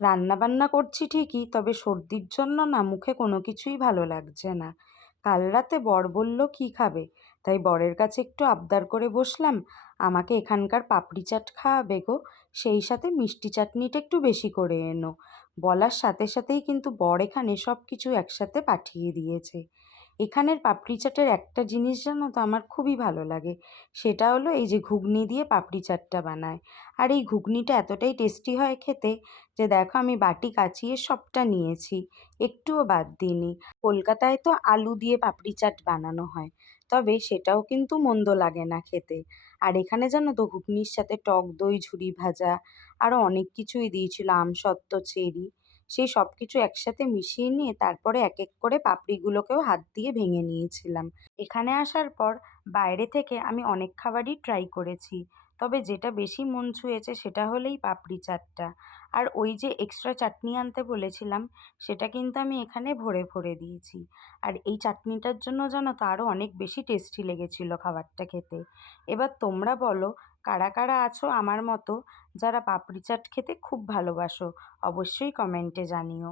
রান্নাবান্না করছি ঠিকই, তবে সর্দির জন্য না মুখে কোনো কিছুই ভালো লাগছে না। কাল রাতে বর বলল কী খাবে, তাই বরের কাছে একটু আবদার করে বসলাম, আমাকে এখানকার পাপড়ি চাট খাওয়াবে গো, সেই সাথে মিষ্টি চাটনিটা একটু বেশি করে এনো। বলার সাথে সাথেই কিন্তু বর এখানে সব কিছু একসাথে পাঠিয়ে দিয়েছে। এখানের পাপড়ি চাটের একটা জিনিস জানো তো আমার খুবই ভালো লাগে, সেটা হলো এই যে ঘুগনি দিয়ে পাপড়ি চাটটা বানায়। আর এই ঘুগনিটা এতটাই টেস্টি হয় খেতে যে দেখো আমি বাটি কাচিয়ে সবটা নিয়েছি, একটুও বাদ দিইনি। কলকাতায় তো আলু দিয়ে পাপড়ি চাট বানানো হয়, তবে সেটাও কিন্তু মন্দ লাগে না খেতে। আর এখানে জানো তো ঘুগনির সাথে টক দই, ঝুরি ভাজা, আরও অনেক কিছুই দিয়েছিল, আমসত্ত্ব, চেরি। সেই সব কিছু একসাথে মিশিয়ে নিয়ে তারপরে এক এক করে পাপড়িগুলোকেও হাত দিয়ে ভেঙে নিয়েছিলাম। এখানে আসার পর বাইরে থেকে আমি অনেক খাবারই ট্রাই করেছি, তবে যেটা বেশি মন ছুঁয়েছে সেটা হলেই পাপড়ি চাটটা। আর ওই যে এক্সট্রা চাটনি আনতে বলেছিলাম, সেটা কিন্তু আমি এখানে ভরে ভরে দিয়েছি। আর এই চাটনিটার জন্য জানো তো আরও অনেক বেশি টেস্টি লেগেছিল খাবারটা খেতে। এবার তোমরা বলো, কারা কারা আছো আমার মতো যারা পাপড়ি চাট খেতে খুব ভালোবাসো? অবশ্যই কমেন্টে জানিও।